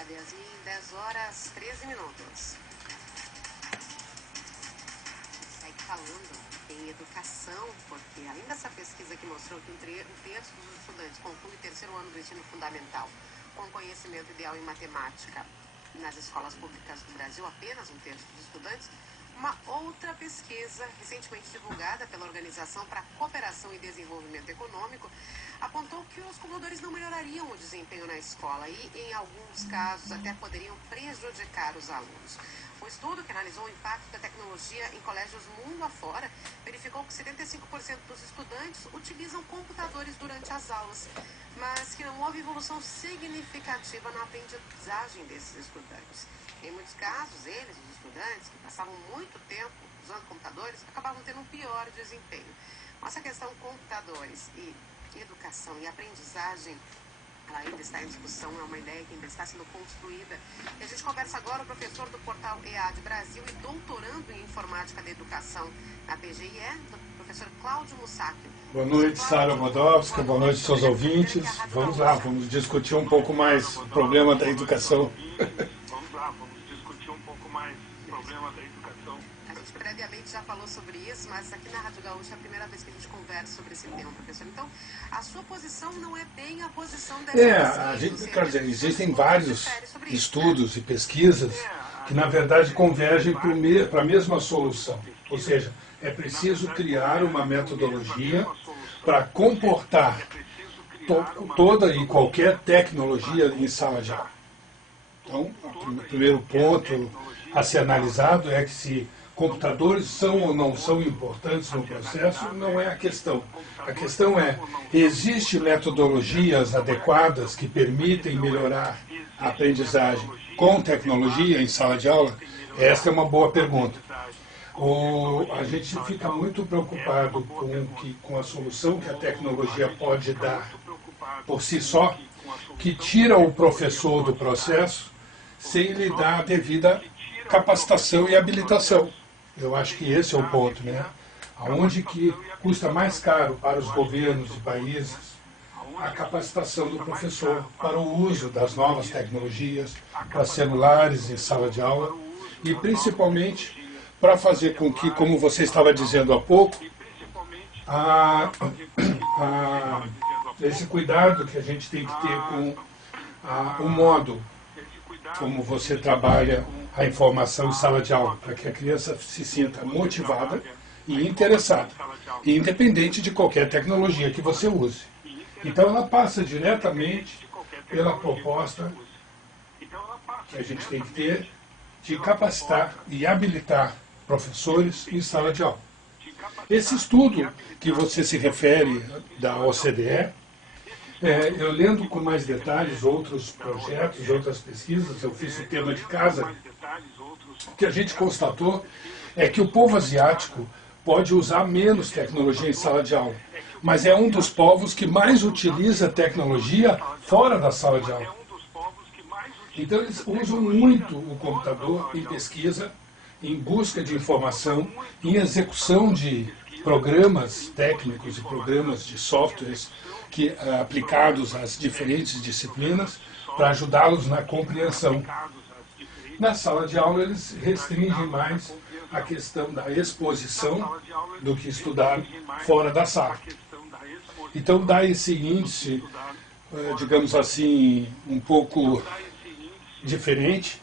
Gabiazinho, 10 horas 13 minutos. Segue falando em educação, porque além dessa pesquisa que mostrou que um terço dos estudantes conclui o terceiro ano do ensino fundamental com conhecimento ideal em matemática nas escolas públicas do Brasil, apenas um terço dos estudantes, uma outra pesquisa recentemente divulgada pela Organização para a Cooperação e Desenvolvimento Econômico apontou que os computadores não melhorariam o desempenho na escola e, em alguns casos, até poderiam prejudicar os alunos. O estudo, que analisou o impacto da tecnologia em colégios mundo afora, verificou que 75% dos estudantes utilizam computadores durante as aulas, mas que não houve evolução significativa na aprendizagem desses estudantes. Em muitos casos, eles, os estudantes, que passavam muito tempo usando computadores, acabavam tendo um pior desempenho. Essa questão computadores e educação e aprendizagem, ela ainda está em discussão, é uma ideia que ainda está sendo construída. E a gente conversa agora com o professor do portal EAD Brasil e doutorando em informática da educação na PGIE, o professor Cláudio Musacchio. Boa noite, Sara Modowska, boa noite, seus ouvintes. Vamos lá, vamos discutir um pouco mais o problema da educação. A gente previamente já falou sobre isso, mas aqui na Rádio Gaúcha é a primeira vez que a gente conversa sobre esse tema, professor. Então, a sua posição não é bem a posição dessa pesquisa. Quer dizer, existem vários estudos e pesquisas que, na verdade, convergem para a mesma solução. Ou seja, é preciso criar uma metodologia para comportar toda e qualquer tecnologia em sala de aula. Então, o primeiro ponto a ser analisado é que se computadores são ou não são importantes no processo, não é a questão. A questão é, existem metodologias adequadas que permitem melhorar a aprendizagem com tecnologia em sala de aula? Esta é uma boa pergunta. A gente fica muito preocupado com a solução que a tecnologia pode dar por si só, que tira o professor do processo sem lhe dar a devida capacitação e habilitação. Eu acho que esse é o ponto, né? Aonde que custa mais caro para os governos e países a capacitação do professor para o uso das novas tecnologias, para celulares em sala de aula e principalmente para fazer com que, como você estava dizendo há pouco, esse cuidado que a gente tem que ter com o modo como você trabalha a informação em sala de aula, para que a criança se sinta motivada e interessada, independente de qualquer tecnologia que você use. Então ela passa diretamente pela proposta que a gente tem que ter de capacitar e habilitar professores em sala de aula. Esse estudo que você se refere da OCDE, eu lendo com mais detalhes outros projetos, outras pesquisas, eu fiz o tema de casa, o que a gente constatou é que o povo asiático pode usar menos tecnologia em sala de aula, mas é um dos povos que mais utiliza tecnologia fora da sala de aula. Então eles usam muito o computador em pesquisa, em busca de informação, em execução de programas técnicos e programas de softwares aplicados às diferentes disciplinas para ajudá-los na compreensão. Na sala de aula eles restringem mais a questão da exposição do que estudar fora da sala. Então dá esse índice, digamos assim, um pouco diferente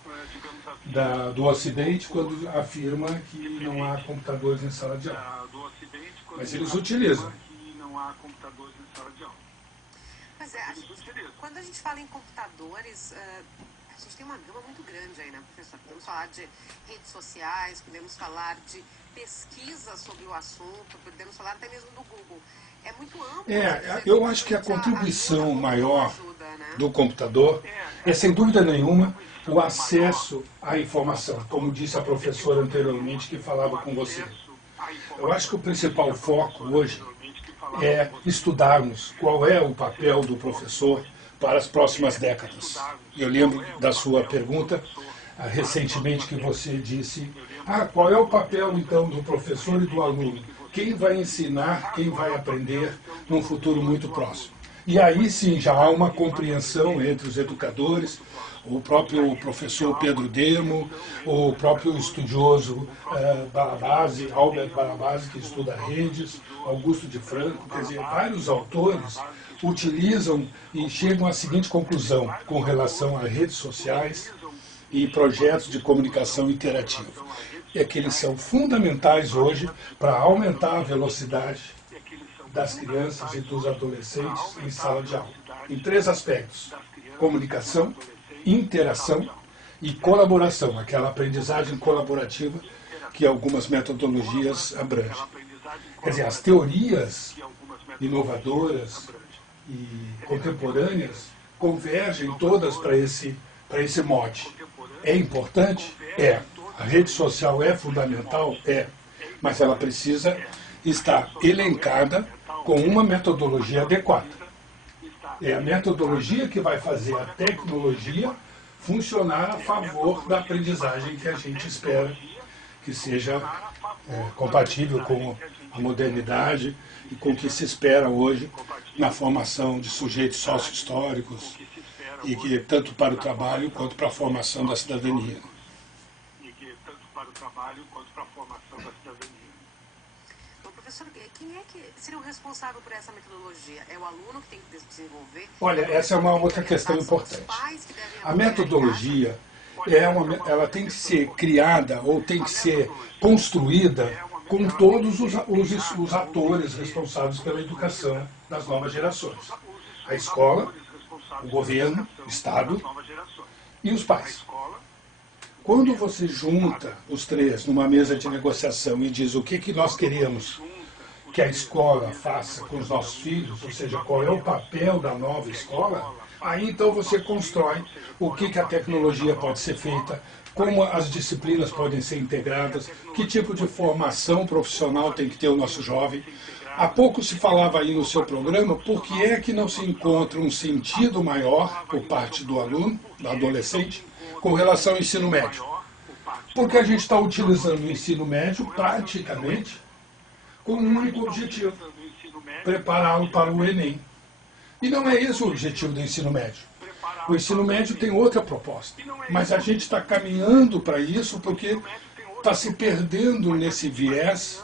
do Ocidente quando afirma que não há computadores em sala de aula. Mas eles utilizam. Pois é, quando a gente fala em computadores, a gente tem uma gama muito grande aí, né, professor? Podemos falar de redes sociais, podemos falar de pesquisa sobre o assunto, podemos falar até mesmo do Google. É muito amplo. Eu acho que a contribuição maior do computador é, sem dúvida nenhuma, o acesso à informação, como disse a professora anteriormente que falava com você. Eu acho que o principal foco hoje é estudarmos qual é o papel do professor para as próximas décadas. Eu lembro da sua pergunta recentemente que você disse, qual é o papel então do professor e do aluno? Quem vai ensinar, quem vai aprender num futuro muito próximo? E aí sim já há uma compreensão entre os educadores, o próprio professor Pedro Demo, o próprio estudioso Balabasi, Albert Balabasi, que estuda redes, Augusto de Franco, quer dizer, vários autores utilizam e chegam à seguinte conclusão com relação a redes sociais e projetos de comunicação interativa. É que eles são fundamentais hoje para aumentar a velocidade das crianças e dos adolescentes em sala de aula. Em 3 aspectos: comunicação, interação e colaboração, aquela aprendizagem colaborativa que algumas metodologias abrangem. Quer dizer, as teorias inovadoras e contemporâneas convergem todas para esse mote. É importante? É. A rede social é fundamental? É. Mas ela precisa estar elencada com uma metodologia adequada. É a metodologia que vai fazer a tecnologia funcionar a favor da aprendizagem que a gente espera que seja compatível com a modernidade e com o que se espera hoje na formação de sujeitos sócio-históricos, e que tanto para o trabalho quanto para a formação da cidadania. Então, professor, quem é que seria o responsável por essa metodologia? É o aluno que tem que desenvolver? Olha, essa é uma outra questão importante. A metodologia, ela tem que ser criada ou tem que ser construída com todos os atores responsáveis pela educação das novas gerações. A escola, o governo, o Estado e os pais. Quando você junta os 3 numa mesa de negociação e diz o que nós queremos que a escola faça com os nossos filhos, ou seja, qual é o papel da nova escola, aí então você constrói o que a tecnologia pode ser feita, como as disciplinas podem ser integradas, que tipo de formação profissional tem que ter o nosso jovem. Há pouco se falava aí no seu programa por que é que não se encontra um sentido maior por parte do aluno, do adolescente, com relação ao ensino médio. Porque a gente está utilizando o ensino médio praticamente com um único objetivo: prepará-lo para o Enem. E não é esse o objetivo do ensino médio. O ensino médio tem outra proposta, mas a gente está caminhando para isso porque está se perdendo nesse viés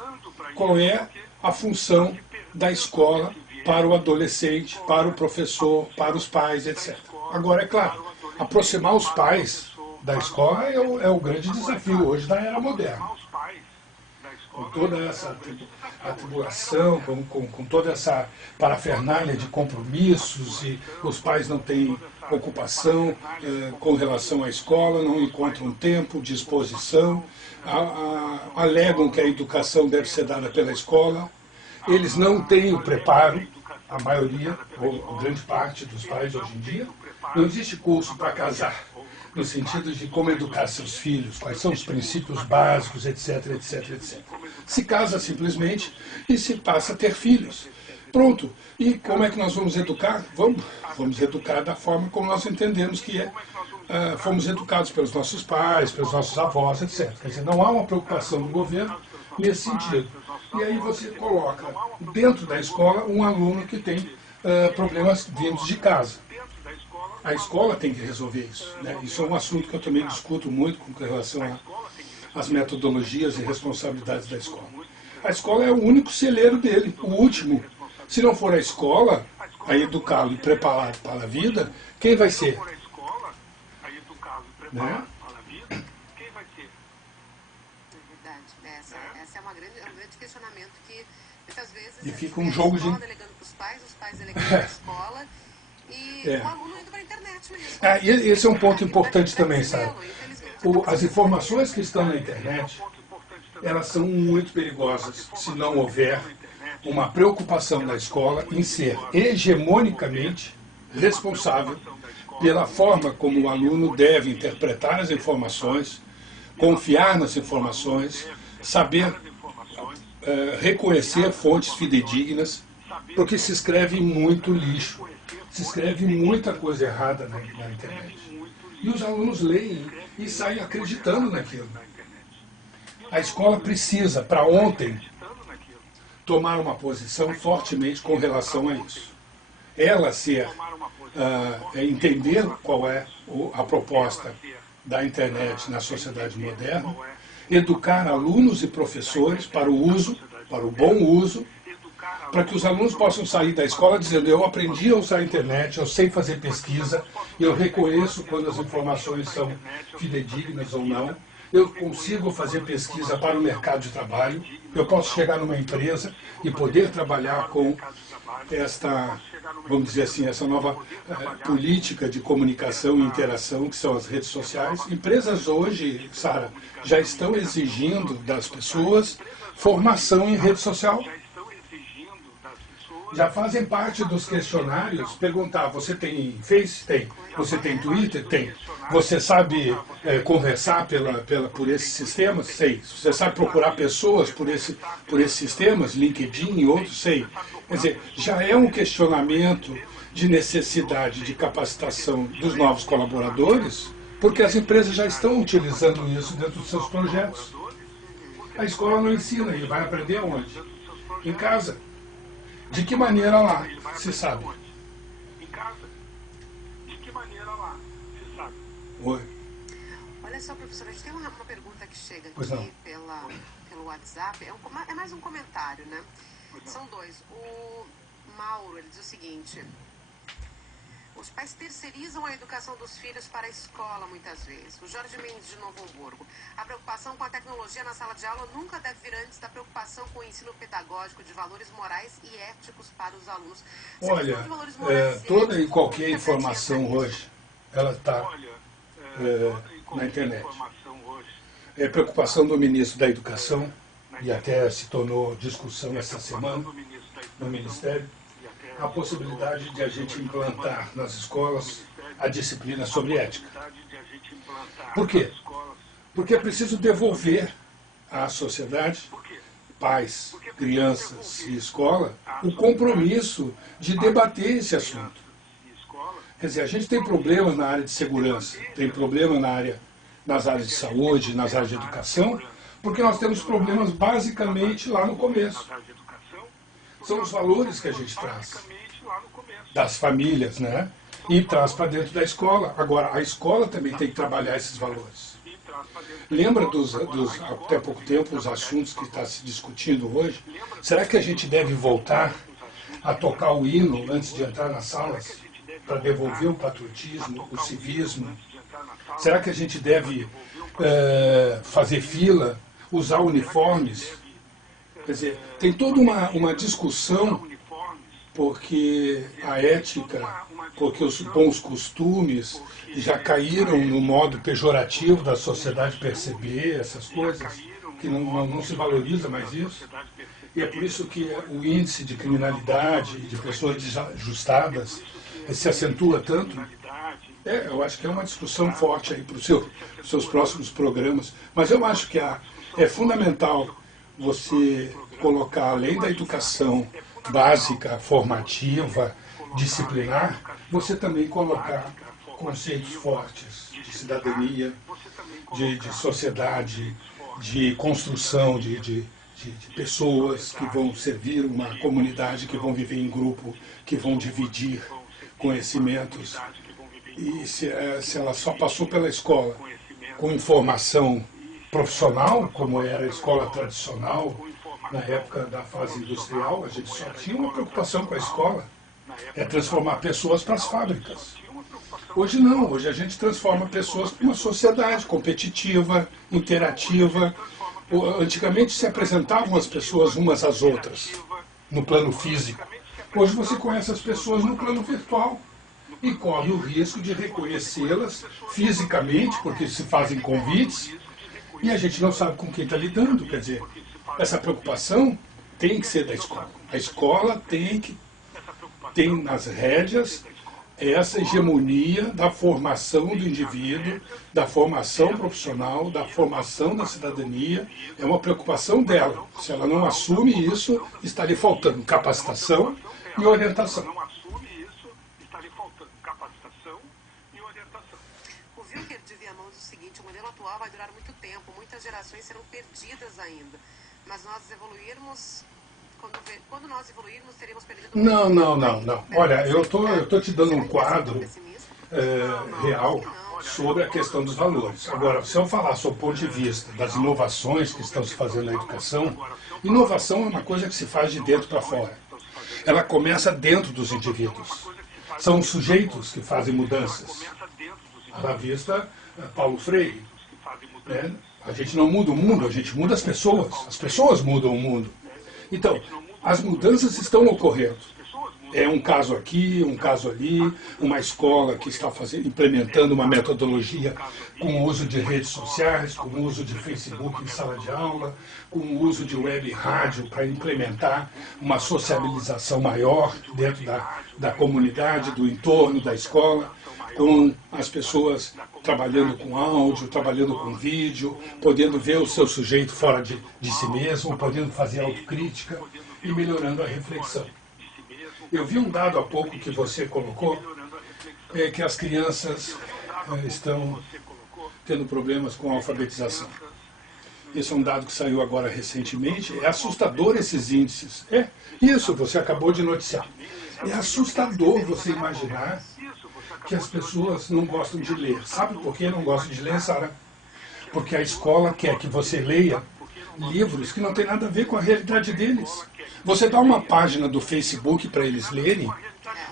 qual é a função da escola para o adolescente, para o professor, para os pais, etc. Agora, é claro, aproximar os pais da escola é o grande desafio hoje da era moderna. Com toda essa atribulação, com toda essa parafernália de compromissos, e os pais não têm ocupação com relação à escola, não encontram tempo, disposição, alegam que a educação deve ser dada pela escola, eles não têm o preparo, a maioria, ou grande parte dos pais hoje em dia. Não existe curso para casar, no sentido de como educar seus filhos, quais são os princípios básicos, etc, etc, etc. Se casa simplesmente e se passa a ter filhos. Pronto. E como é que nós vamos educar? Vamos educar da forma como nós entendemos que fomos educados pelos nossos pais, pelos nossos avós, etc. Quer dizer, não há uma preocupação do governo nesse sentido. E aí você coloca dentro da escola um aluno que tem problemas vindos de casa. A escola tem que resolver isso, né? Isso é um assunto que eu também discuto muito com relação às metodologias e responsabilidades da escola. A escola é o único celeiro dele, o último. Se não for a escola a educá-lo e prepará-lo para a vida, quem vai ser? Né? Essa é um grande questionamento que muitas vezes e fica um jogo de... delegando para os pais delegando para a escola, e o aluno indo para a internet mesmo. Esse é um ponto importante também, sabe? As informações que estão na internet, elas são muito perigosas se não houver uma preocupação da escola em ser hegemonicamente responsável pela forma como o aluno deve interpretar as informações, confiar nas informações, saber reconhecer fontes fidedignas, porque se escreve muito lixo, se escreve muita coisa errada na internet. E os alunos leem e saem acreditando naquilo. A escola precisa, para ontem, tomar uma posição fortemente com relação a isso. ela entender qual é a proposta da internet na sociedade moderna, educar alunos e professores para o uso, para o bom uso, para que os alunos possam sair da escola dizendo: eu aprendi a usar a internet, eu sei fazer pesquisa, eu reconheço quando as informações são fidedignas ou não, eu consigo fazer pesquisa para o mercado de trabalho, eu posso chegar numa empresa e poder trabalhar com esta, vamos dizer assim, essa nova política de comunicação e interação que são as redes sociais. Empresas hoje, Sara, já estão exigindo das pessoas formação em rede social. Já fazem parte dos questionários perguntar: você tem Face? Tem. Você tem Twitter? Tem. Você sabe conversar por esses sistemas? Sei. Você sabe procurar pessoas por esses sistemas, LinkedIn e outros? Sei. Quer dizer, já é um questionamento de necessidade de capacitação dos novos colaboradores, porque as empresas já estão utilizando isso dentro dos seus projetos. A escola não ensina, ele vai aprender onde? Em casa. De que maneira lá se sabe? Em casa. De que maneira lá se sabe? Oi. Olha só, professora, a gente tem uma pergunta que chega Pois aqui pelo WhatsApp. É mais um comentário, né? São dois. O Mauro, ele diz o seguinte: os pais terceirizam a educação dos filhos para a escola, muitas vezes. O Jorge Mendes, de Novo Hamburgo. A preocupação com a tecnologia na sala de aula nunca deve vir antes da preocupação com o ensino pedagógico de valores morais e éticos para os alunos. Olha, toda e qualquer informação hoje, ela está na internet. É preocupação do ministro da Educação, e até se tornou discussão essa semana no Ministério, a possibilidade de a gente implantar nas escolas a disciplina sobre ética. Por quê? Porque é preciso devolver à sociedade, pais, crianças e escola, o compromisso de debater esse assunto. Quer dizer, a gente tem problemas na área de segurança, tem problema nas áreas de saúde, nas áreas de educação, porque nós temos problemas basicamente lá no começo. São os valores que a gente traz das famílias, né? E traz para dentro da escola. Agora, a escola também tem que trabalhar esses valores. Lembra até pouco tempo, os assuntos que está se discutindo hoje? Será que a gente deve voltar a tocar o hino antes de entrar nas salas para devolver o patriotismo, o civismo? Será que a gente deve fazer fila, usar uniformes? Quer dizer, tem toda uma discussão, porque a ética, porque os bons costumes já caíram no modo pejorativo da sociedade perceber essas coisas, que não se valoriza mais isso. E é por isso que o índice de criminalidade, de pessoas desajustadas, se acentua tanto. Eu acho que é uma discussão forte aí para os seus próximos programas. Mas eu acho que é fundamental você colocar, além da educação básica, formativa, disciplinar, você também colocar conceitos fortes de cidadania, de sociedade, de construção de pessoas que vão servir uma comunidade, que vão viver em grupo, que vão dividir conhecimentos. E se ela só passou pela escola com informação profissional, como era a escola tradicional, na época da fase industrial, a gente só tinha uma preocupação com a escola, é transformar pessoas para as fábricas. Hoje não, hoje a gente transforma pessoas para uma sociedade competitiva, interativa. Antigamente se apresentavam as pessoas umas às outras, no plano físico. Hoje você conhece as pessoas no plano virtual e corre o risco de reconhecê-las fisicamente, porque se fazem convites, e a gente não sabe com quem está lidando. Quer dizer, essa preocupação tem que ser da escola. A escola tem nas rédeas essa hegemonia da formação do indivíduo, da formação profissional, da formação da cidadania. É uma preocupação dela. Se ela não assume isso, está lhe faltando capacitação e orientação. O Wilker de Viamão diz o seguinte: o modelo atual vai durar muito tempo, muitas gerações serão perdidas ainda. Mas nós evoluirmos quando nós evoluirmos, teríamos perdido... Não. Olha, eu tô te dando um quadro real sobre a questão dos valores. Agora, se eu falar sob o ponto de vista das inovações que estão se fazendo na educação, inovação é uma coisa que se faz de dentro para fora. Ela começa dentro dos indivíduos. São os sujeitos que fazem mudanças. À vista, Paulo Freire. Né? A gente não muda o mundo, a gente muda as pessoas. As pessoas mudam o mundo. Então, as mudanças estão ocorrendo. É um caso aqui, um caso ali, uma escola que está implementando uma metodologia com o uso de redes sociais, com o uso de Facebook em sala de aula, com o uso de web e rádio para implementar uma sociabilização maior dentro da comunidade, do entorno da escola, com as pessoas trabalhando com áudio, trabalhando com vídeo, podendo ver o seu sujeito fora de si mesmo, podendo fazer autocrítica e melhorando a reflexão. Eu vi um dado há pouco que você colocou, que as crianças estão tendo problemas com a alfabetização. Esse é um dado que saiu agora recentemente. É assustador esses índices. Isso, você acabou de noticiar. É assustador você imaginar que as pessoas não gostam de ler. Sabe por que não gostam de ler, Sara? Porque a escola quer que você leia livros que não tem nada a ver com a realidade deles. Você dá uma página do Facebook para eles lerem,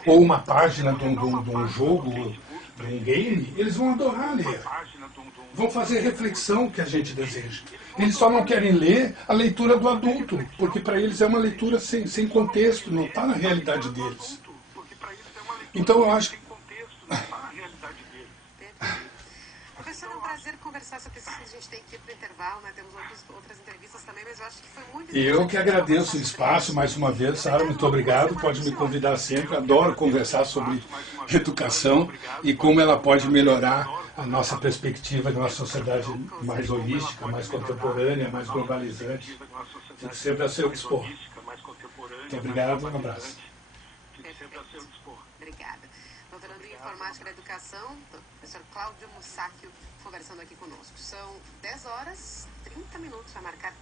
ou uma página de um jogo, de um game, eles vão adorar ler. Vão fazer reflexão que a gente deseja. Eles só não querem ler a leitura do adulto, porque para eles é uma leitura sem contexto, não está na realidade deles. Então eu acho que... Professor, é um prazer conversar sobre isso. A gente tem que ir para o intervalo, né? Temos outras entrevistas também, mas eu acho que foi muito interessante. Eu que agradeço o espaço mais uma vez, Sara, muito obrigado. Pode me convidar sempre. Adoro conversar sobre educação e como ela pode melhorar a nossa perspectiva de uma sociedade mais holística, mais contemporânea, mais globalizante. Fico sempre a seu dispor. Muito obrigado, um abraço. Obrigada. Doutorando em Informática da Educação, professor Cláudio Mussáquio, conversando aqui conosco. São 10 horas, 30 minutos, vai marcar